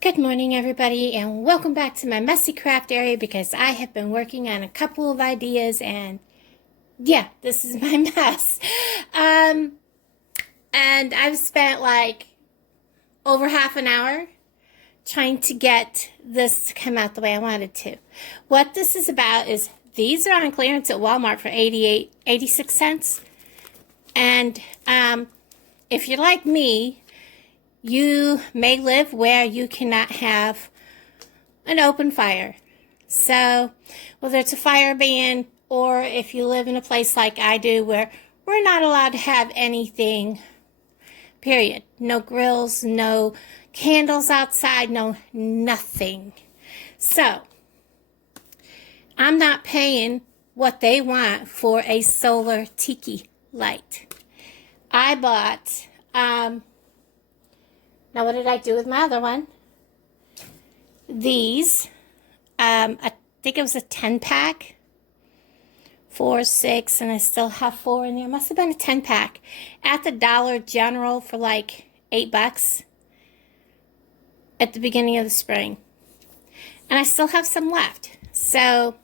Good morning, everybody, and welcome back to my messy craft area because I have been working on a couple of ideas, and yeah, this is my mess. And I've spent like over half an hour trying to get this to come out the way I wanted to. What this is about is these are on clearance at Walmart for 86 cents. And if you're like me, you may live where you cannot have an open fire. So, whether it's a fire ban or if you live in a place like I do where we're not allowed to have anything, period. No grills, no candles outside, no nothing. So, I'm not paying what they want for a solar tiki light. I bought, now, what did I do with my other one? These, I think it was a 10-pack, 4, 6, and I still have 4 in there. It must have been a 10-pack at the Dollar General for like $8 at the beginning of the spring. And I still have some left. So,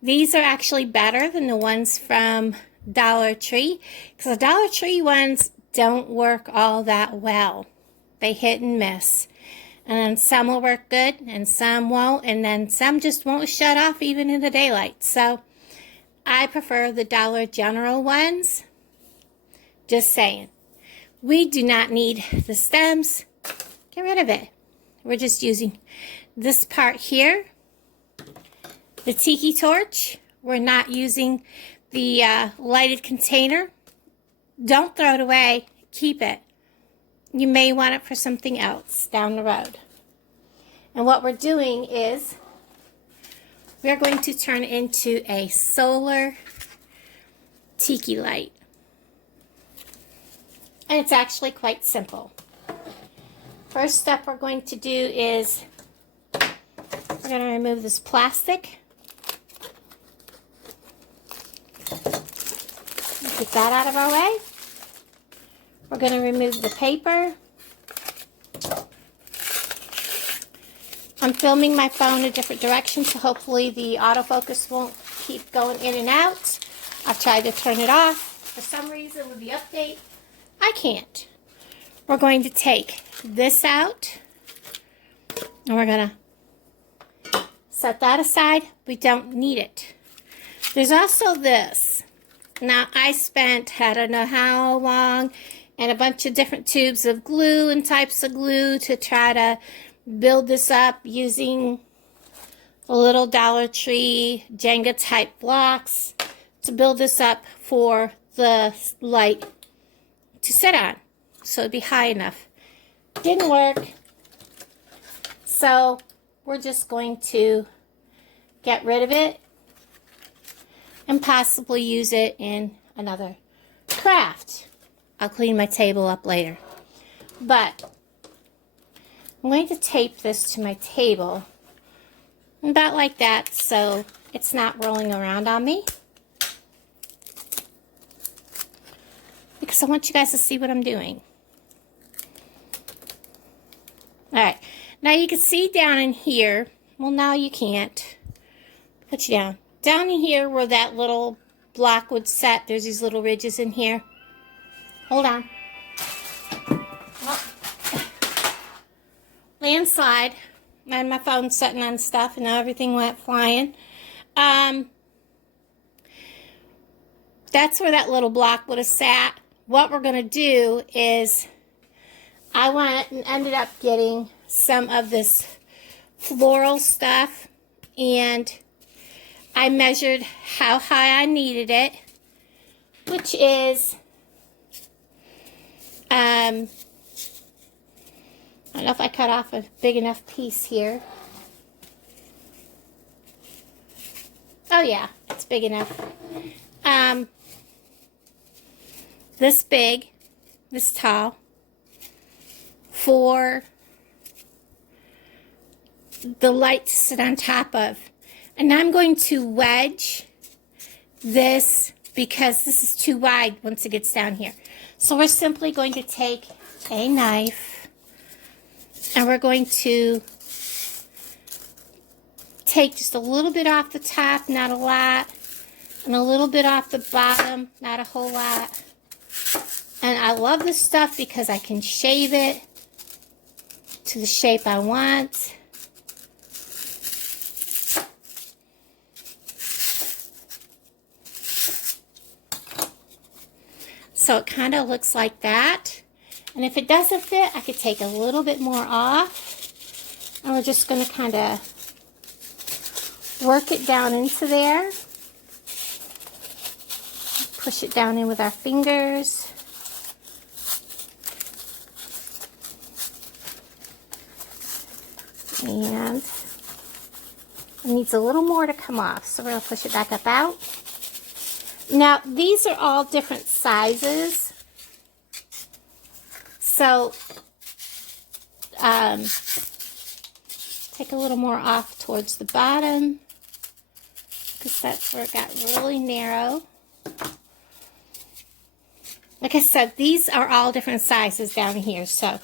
these are actually better than the ones from Dollar Tree, because the Dollar Tree ones don't work all that well. They hit and miss. And then some will work good and some won't. And then some just won't shut off even in the daylight. So I prefer the Dollar General ones. Just saying. We do not need the stems. Get rid of it. We're just using this part here. The tiki torch. We're not using the lighted container. Don't throw it away. Keep it. You may want it for something else down the road. And what we're doing is we're going to turn it into a solar tiki light. And it's actually quite simple. First step we're going to do is we're going to remove this plastic. Get that out of our way. We're going to remove the paper. I'm filming my phone a different direction, so hopefully the autofocus won't keep going in and out. I've tried to turn it off. For some reason with the update, I can't. We're going to take this out, and we're going to set that aside. We don't need it. There's also this. Now, I spent, I don't know how long, and a bunch of different tubes of glue and types of glue to try to build this up using the little Dollar Tree Jenga type blocks to build this up for the light to sit on so it'd be high enough. Didn't work, so we're just going to get rid of it and possibly use it in another craft. I'll clean my table up later. But I'm going to tape this to my table about like that so it's not rolling around on me. Because I want you guys to see what I'm doing. Alright, now you can see down in here, well now you can't, put you down. Down in here where that little block would set, there's these little ridges in here. Hold on. Oh. Landslide. I had my phone sitting on stuff and everything went flying. That's where that little block would have sat. What we're going to do is I went and ended up getting some of this floral stuff, and I measured how high I needed it, which is I don't know if I cut off a big enough piece here. Oh yeah, it's big enough. This big, this tall, for the light to sit on top of. And I'm going to wedge this because this is too wide once it gets down here. So we're simply going to take a knife and we're going to take just a little bit off the top, not a lot, and a little bit off the bottom, not a whole lot. And I love this stuff because I can shave it to the shape I want. So it kind of looks like that. And if it doesn't fit, I could take a little bit more off. And we're just going to kind of work it down into there. Push it down in with our fingers. And it needs a little more to come off, so we're going to push it back up out. Now, these are all different sizes. So, take a little more off towards the bottom, because that's where it got really narrow. Like I said, these are all different sizes down here. So,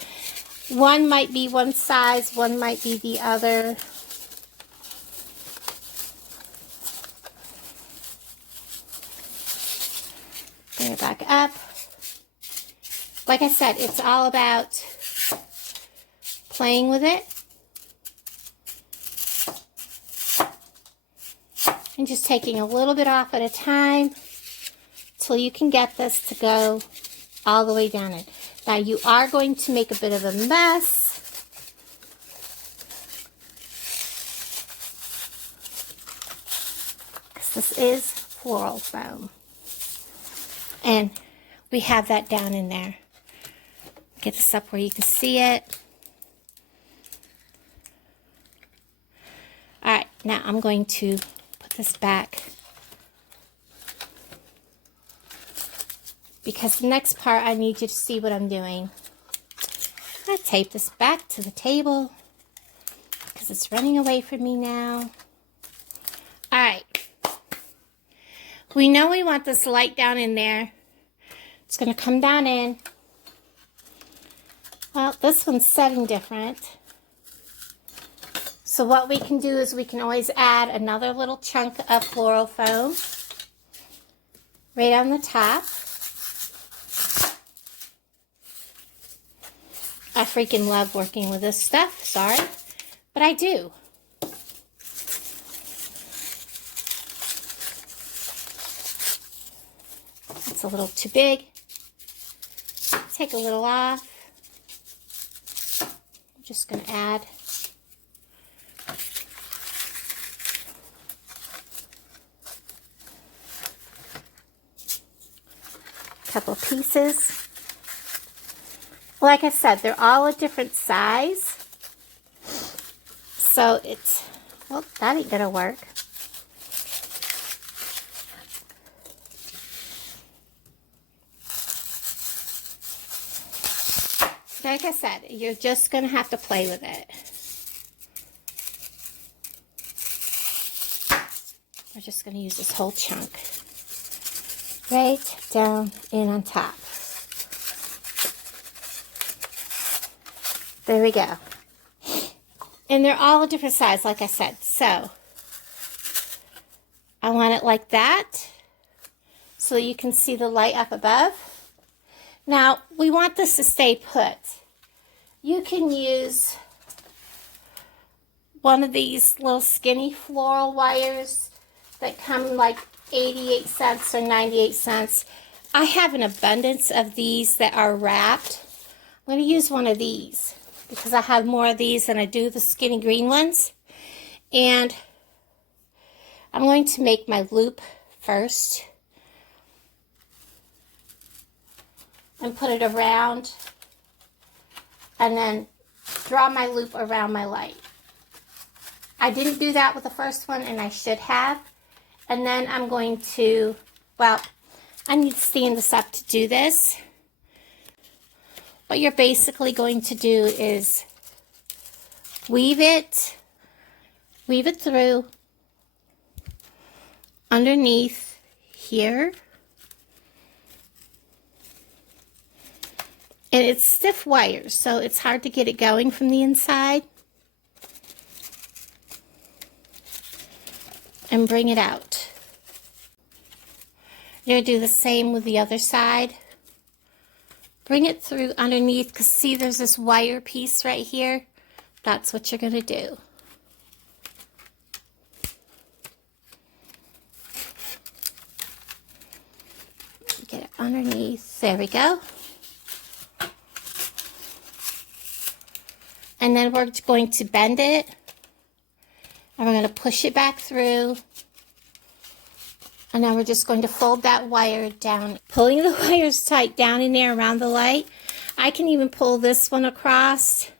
one might be one size, one might be the other. Bring it back up. Like I said, it's all about playing with it. And just taking a little bit off at a time till you can get this to go all the way down in. Now you are going to make a bit of a mess. Because this is floral foam. And we have that down in there. Get this up where you can see it. Alright, now I'm going to put this back. Because the next part, I need you to see what I'm doing. I'm going to tape this back to the table. Because it's running away from me now. Alright. We know we want this light down in there. It's going to come down in. Well, this one's setting different. So what we can do is we can always add another little chunk of floral foam right on the top. I freaking love working with this stuff, sorry, but I do. It's a little too big. Take a little off. I'm just going to add a couple of pieces. Like I said, they're all a different size. So it's, well, that ain't gonna work. Like I said, you're just gonna have to play with it. We're just gonna use this whole chunk right down in on top. There we go. And they're all a different size, like I said. So, I want it like that, so you can see the light up above. Now, we want this to stay put. You can use one of these little skinny floral wires that come like 88 cents or 98 cents. I have an abundance of these that are wrapped. I'm going to use one of these, because I have more of these than I do the skinny green ones. And I'm going to make my loop first. And put it around. And then draw my loop around my light. I didn't do that with the first one, and I should have. And then I'm going to, well, I need to stand this up to do this. What you're basically going to do is weave it through underneath here. And it's stiff wires, so it's hard to get it going from the inside. and bring it out. You're going to do the same with the other side. Bring it through underneath, because see there's this wire piece right here. That's what you're going to do. Get it underneath. There we go. And then we're going to bend it. And we're going to push it back through. And now we're just going to fold that wire down. Pulling the wires tight down in there around the light. I can even pull this one across.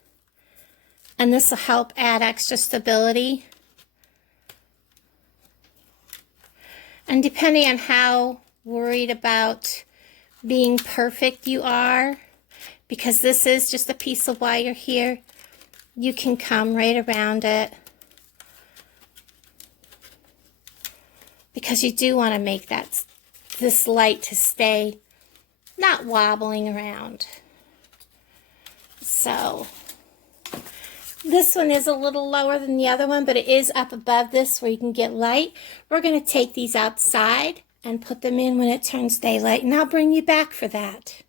And this will help add extra stability. And depending on how worried about being perfect you are, because this is just a piece of wire here, you can come right around it. Because you do want to make this light to stay not wobbling around. So this one is a little lower than the other one, but it is up above this where you can get light. We're going to take these outside and put them in when it turns daylight, and I'll bring you back for that.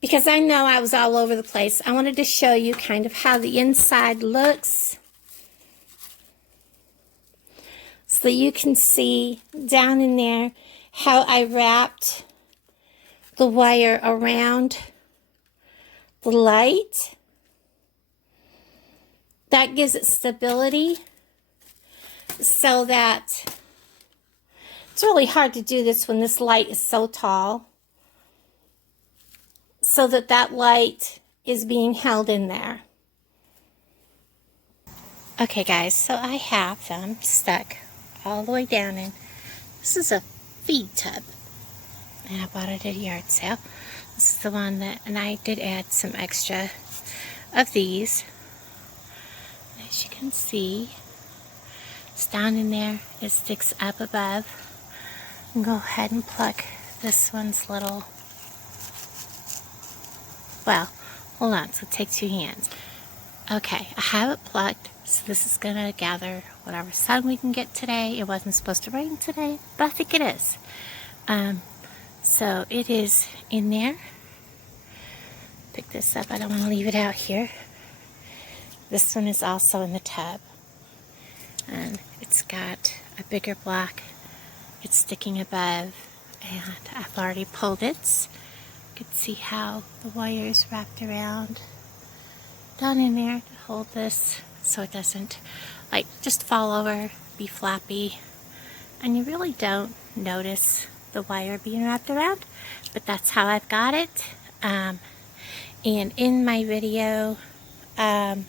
Because I know I was all over the place, I wanted to show you kind of how the inside looks. So you can see down in there how I wrapped the wire around the light. That gives it stability so that it's really hard to do this when this light is so tall. So that light is being held in there. Okay guys, so I have them stuck all the way down in. This is a feed tub. And I bought it at a yard sale. This is the one that, and I did add some extra of these. As you can see, it's down in there. It sticks up above. And go ahead and pluck this one's little, well, hold on, so take 2 hands. Okay, I have it plucked, so this is going to gather whatever sun we can get today. It wasn't supposed to rain today, but I think it is. So it is in there. Pick this up, I don't want to leave it out here. This one is also in the tub. And it's got a bigger block. It's sticking above, and I've already pulled it. You can see how the wire is wrapped around down in there to hold this so it doesn't like just fall over, be floppy, and you really don't notice the wire being wrapped around, but that's how I've got it. And in my video, I'll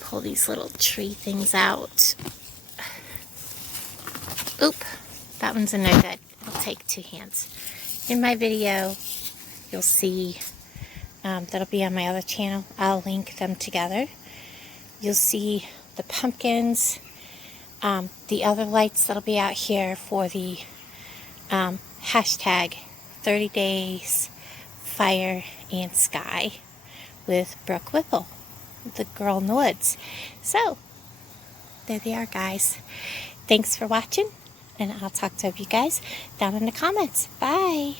pull these little tree things out. Oop, that one's a no good. It'll take 2 hands. In my video, you'll see, that'll be on my other channel. I'll link them together. You'll see the pumpkins, the other lights that'll be out here for the hashtag 30 days fire and sky with Brooke Whipple, the girl in the woods. So, there they are, guys. Thanks for watching. And I'll talk to you guys down in the comments. Bye.